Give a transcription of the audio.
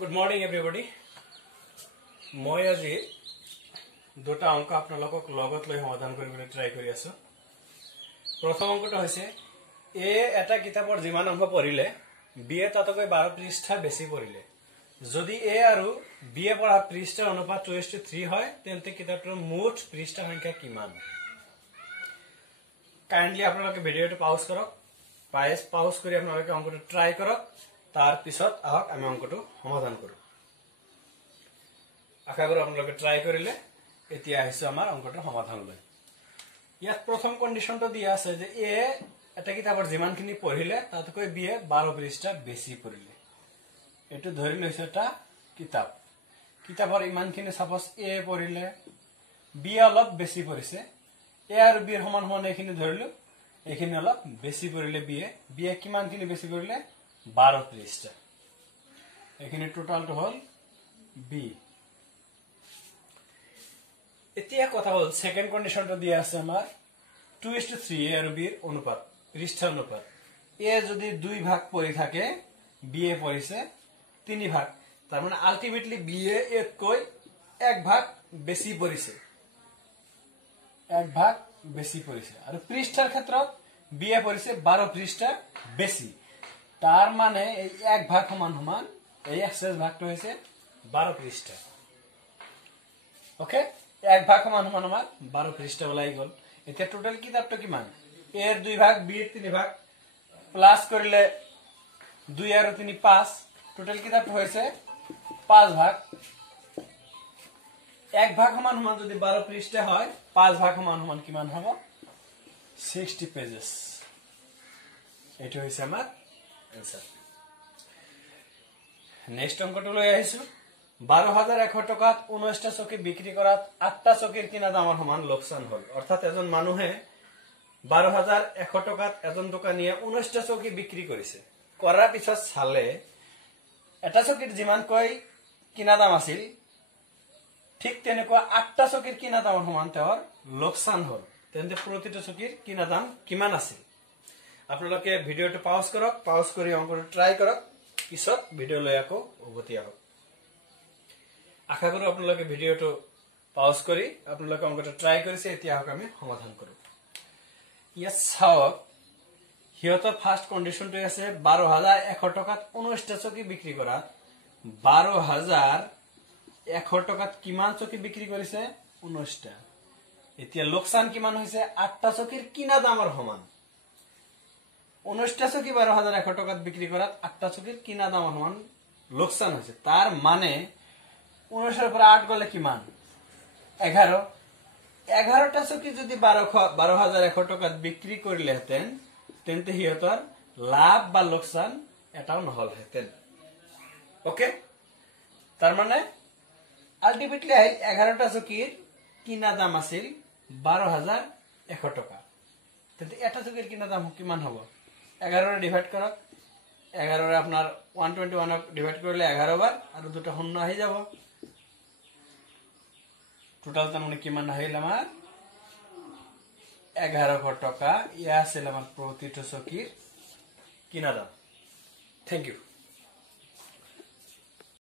Good morning everybody. मैं आज दुटा अंक आपलोक लगत लै समाधान কৰিবলৈ ट्राई কৰি আছো। प्रथम अंकটো হৈছে ए এটা কিতাপৰ যিমান অংক পঢ়িলে বি এ তাতকৈ 12 পৃষ্ঠা বেছি পঢ়িলে যদি এ আৰু বি এ পঢ়া পৃষ্ঠাৰ অনুপাত 2:3 হয় তেন্তে কিতাপটোৰ মুঠ পৃষ্ঠা সংখ্যা কিমান। কাইন্ডলি আপোনালোকে ভিডিওটো পাউজ কৰক, পাউজ কৰি আপোনালোকে অংকটো ট্ৰাই কৰক, तार पिছত आहक आमी अंकটো समाधान करू। आशा करू आपलोके ट्राई करिले एतिया आइसो आमार अंकটো समाधान লৈ। ইয়াত प्रथम कंडिशनটো দিয়া আছে যে এ এটা কিতাপৰ যিমানখিনি পঢ়িলে তাতকৈ বি এ 12 পৃষ্ঠা বেছি পঢ়িলে। এটো ধৰি লৈছে এটা কিতাপ, কিতাপৰ ইমানখিনি সাপোজ এ পঢ়িলে বি অলপ বেছি পঢ়িছে, এ আৰু বি এৰ সমান সমান এখিনি ধৰিলো, এখিনি অলপ বেছি পঢ়িলে বি এ কিমানখিনি বেছি পঢ়িলে 12 পৃষ্ঠা। এখানে টোটালটো হল বি। এতিয়া কথা হল সেকেন্ড কন্ডিশনটো দিয়া আছে আমার 2:3 এ আর বি এর অনুপাত, পৃষ্ঠা অনুপাত। এ যদি 2 ভাগ পড়ে থাকে বি এ পড়িছে 3 ভাগ, তার মানে আলটিমেটলি বি এ এর কই 1 ভাগ বেশি পড়িছে, 1 ভাগ বেশি পড়িছে। আর পৃষ্ঠার ক্ষেত্রে বি এ পড়িছে 12 পৃষ্ঠা বেশি, तार माने एक भाग समान समान एक्सेस भागটো হৈছে 12 পৃষ্ঠা। ओके, एक भाग समान समान আমাৰ 12 পৃষ্ঠা ওলাই গল। এতিয়া টোটাল কিতাপটো কিমান, এ এৰ 2 ভাগ বি এৰ 3 ভাগ প্লাস কৰিলে 2 আৰু 3 5, টোটাল কিতাপটো হৈছে 5 ভাগ। এক ভাগ সমান সমান যদি 12 পৃষ্ঠা হয় 5 ভাগ সমান সমান কিমান হ'ব 60 পেজেস। এটো হৈছে আমাৰ आंसर। नेक्स्ट अंकটো লৈ আহিছো 12100 টাকাত 19টা চকী বিক্ৰি কৰাত 8টা চকীৰ কিনা দামৰ সমান লোকসান হল। অৰ্থাৎ এজন মানুহে 12100 টাকাত এজন দোকানীয়ে 19টা চকী বিক্ৰি কৰিছে, কৰাৰ পিছত চালে এটা চকীৰ যিমান কৈ কিনা দাম আছিল ঠিক তেনেকুৱা 8টা চকীৰ কিনা দামৰ সমান তেওঁৰ লোকসান হল। তেন্তে প্ৰতিটো চকীৰ কিনা দাম কিমান আছিল। आपलोके भिडिओটো पाउज करक, पाउज करी अंकটো ट्राई करक, पिছত भिडिओ লৈ আকৌ উভতি আহক। আশা কৰো आपलोके भिडिओটো पाउज करी आपलोके अंकটো ट्राई কৰিছে। এতিয়া আহক আমি সমাধান কৰো। ইয়াত চাওক হিয়তৰ ফাৰ্স্ট কন্ডিশনটো আছে 12100 টাকাত 19টা চকী বিক্ৰি কৰা। 12100 টাকাত কিমান চকী বিক্ৰি কৰিছে 19টা। এতিয়া লোকসান কিমান হৈছে 8টা চকীৰ কিনা দামৰ সমান। 19টা চকী 12100 টাকাত বিক্ৰি কৰাত 8টা চকীৰ কিনা দামৰ সমান লোকসান হৈছে। তার মানে 19 এর পর 8 গলে কিমান 11। 11টা চকী যদি 12100 টাকাত বিক্রি কৰিলে হেতেন তেন্তে হিয়তৰ লাভ বা লোকসান এটাও নহল হেতেন। ওকে, তাৰ মানে আলটিমেটলি 11টা চকীৰ কিনা দাম আছিল 12100 টাকা। তেন্তে এটা চকীৰ কিনা দাম কিমান হ'ব 11 ডিভাইড কৰক, 11 আপনার 121 ডিভাইড করলে 11 বার আর দুটো শূন্য আহি যাব। টোটাল তার মানে কিমান আহিল আমার 1100 টাকা। ইয়া আছিল আমার প্রতিটা চকীর কিনা দাম। Thank U.